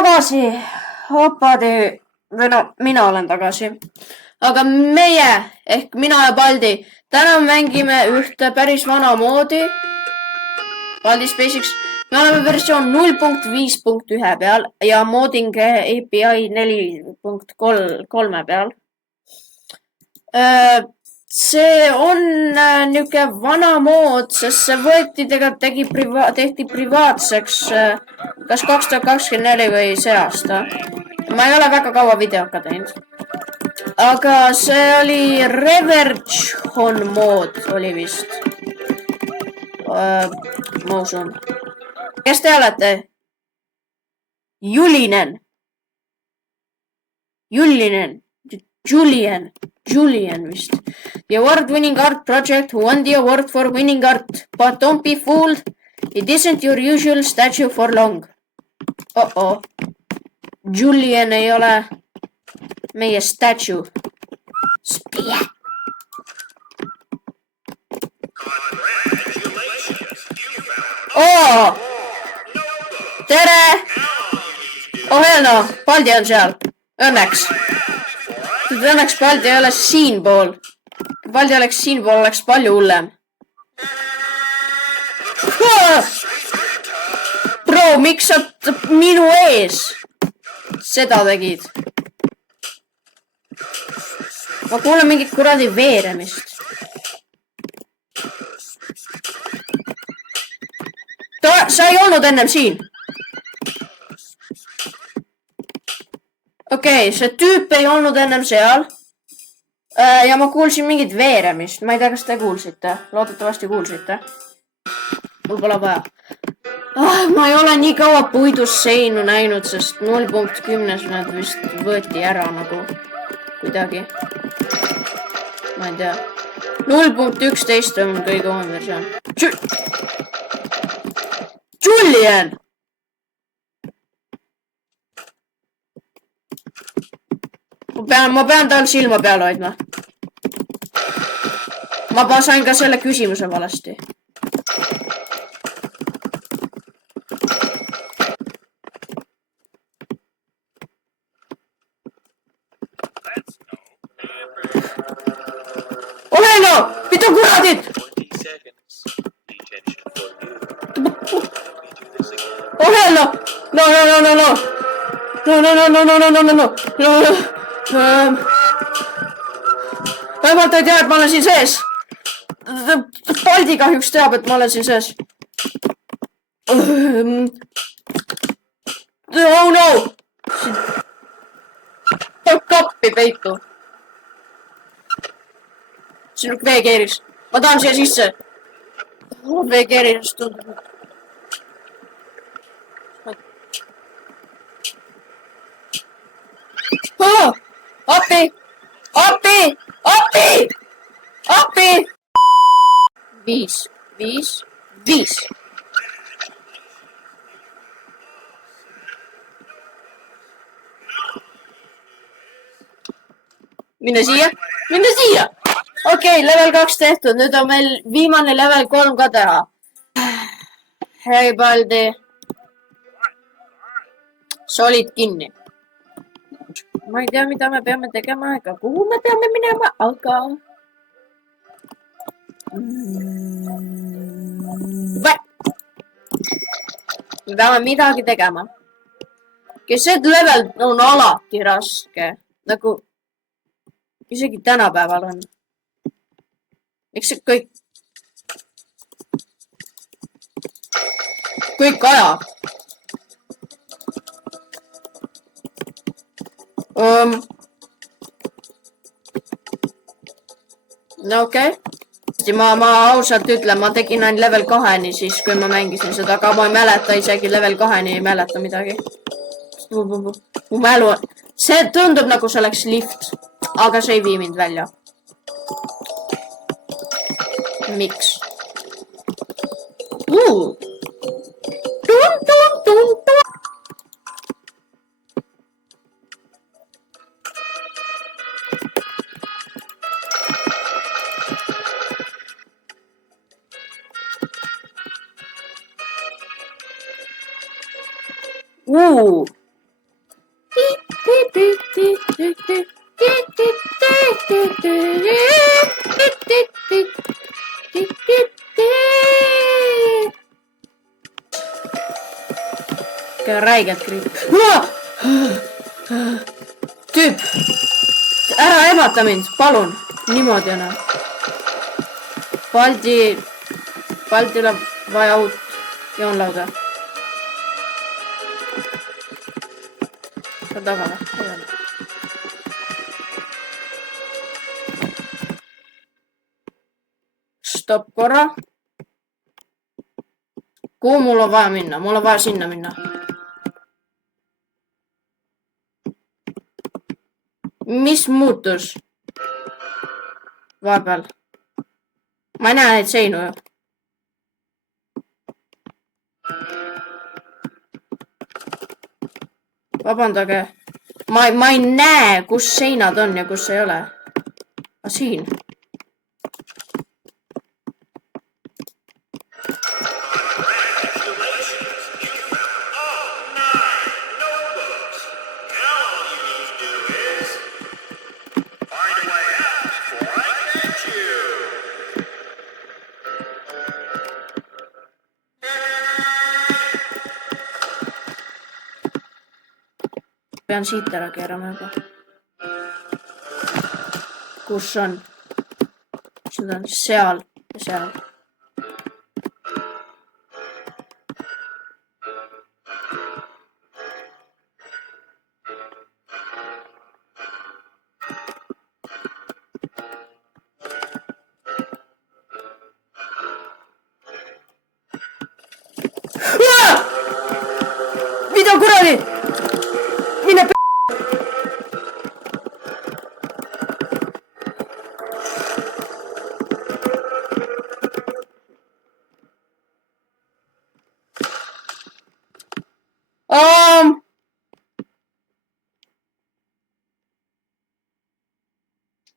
tagasi, opadi, või no mina olen tagasi, aga meie ehk mina ja Baldi täna mängime ühte päris vana moodi. Baldi's Basics, me oleme versioon 0.5.1 peal ja modding API 4.3 peal. See on niuke vana mood, sest see võeti tehti privaatseks kas 2024 või see aasta. Ma ei ole väga kaua videoga teinud. Aga see oli Reverchon mood oli vist. Ma usun. Kes te olete? Julian vist. The award-winning art project who won the award for winning art. But don't be fooled. It isn't your usual statue for long. Oh. Julian ei ole meie statue. Spie. Oh! Tere! Oh hell no, Baldi on seal. Õnneks. Õnneks Baldi ei ole siinpool. Kui Baldi oleks siinpool, oleks palju hullem. Bro, miks sa minu ees seda tegid? Ma kuulen mingit kuradi veeremist. Sa ei olnud ennem siin. Okei, see tüüp ei olnud ennem seal. Ja ma kuulsin mingit veeremist. Ma ei tea, kas te kuulsite. Loodetavasti kuulsite. Mul pole vaja. Ma ei ole nii kaua puidust seinu näinud, sest 0.10 nad vist võeti ära nagu kuidagi. Ma ei tea. 0.11 on kõige uuem versioon. Julian! Ma pean tal silma peal hoidma. Ma sain ka selle küsimuse valesti. Ole no! Mida kuradit? Oh hell no! No. Vähemalt ei tea, et ma olen siin sees. Baldi kahjuks teab, et ma olen siin sees. Oh no! Kappi peitu. Siin on veekeeris. Ma tahan siia sisse. Veekeeris tundub. Appi! Viis. Minne siia! Okei, level 2 tehtud. Nüüd on meil viimane level 3 ka teha. Hei, Baldi. Sa olid kinni. Ma ei tea, mida me peame tegema ega kuhu me peame minema, aga... Me peame midagi tegema. See level on alati raske. Nagu... Isegi tänapäeval on. Eks see kõik aja. No okei. Ma ausalt ütlen, ma tegin ainult level 2-ni siis, kui ma mängisin seda, aga ma ei mäleta isegi level 2-ni, ei mäleta midagi. Mu mälu on... See tundub nagu see oleks lift, aga see ei vii mind välja. Miks? räigelt kriip. Tüüp, ära ebata mind, palun. Niimoodi on. Paldil on vaja uut joonlauda. Seal taga või? Ei ole. Stopp korra. Kuhu mul on vaja minna? Mul on vaja sinna minna. Mis muutus? Vahepeal. Ma ei näe neid seinu ju. Vabandage. Ma ei näe, kus seinad on ja kus ei ole. Aga siin. Pean siit ära keerama juba. Kus on? Seda on seal ja seal. Mida kuradi? Mine p***!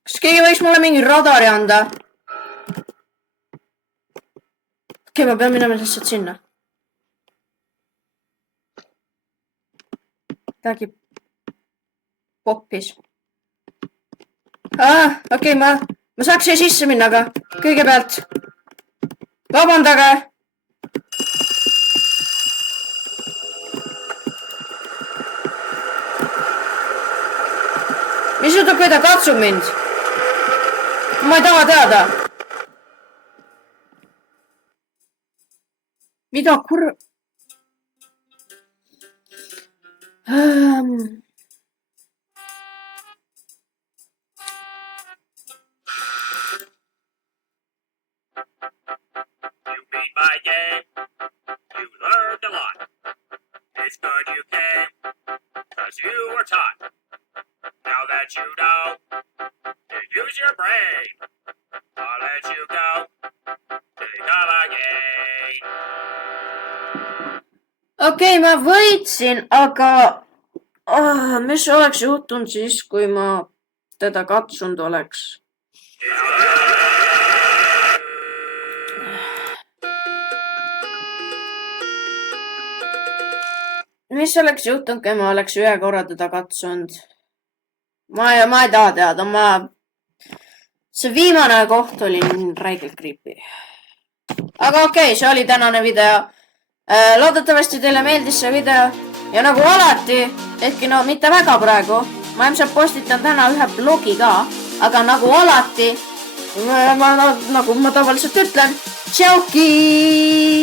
Kas keegi võiks mulle mingi radari anda? Okei, ma pean minema lihtsalt sinna. Midagi poppis. Okei, ma saaks siia sisse minna, aga kõigepealt vabandage. Mis juhtub, kui ta katsub mind? Ma ei taha teada. Mida kur... My game, you learned a lot. It's good you came, 'cause you were taught. Now that you know to use your brain, I'll let you go. Become again. Okei, ma võitsin, aga mis oleks juhtunud siis, kui ma teda katsunud oleks? Mis oleks juhtunud, kui ma oleks ühe korra teda katsunud? Ma ei taha teada, see viimane koht oli räigelt creepy. Aga okei, see oli tänane video. Loodetavasti teile meeldis see video. Ja nagu alati, ehkki no mitte väga praegu, ma ilmselt postitan täna ühe blogi ka, aga nagu alati, nagu ma tavaliselt ütlen, tšauki!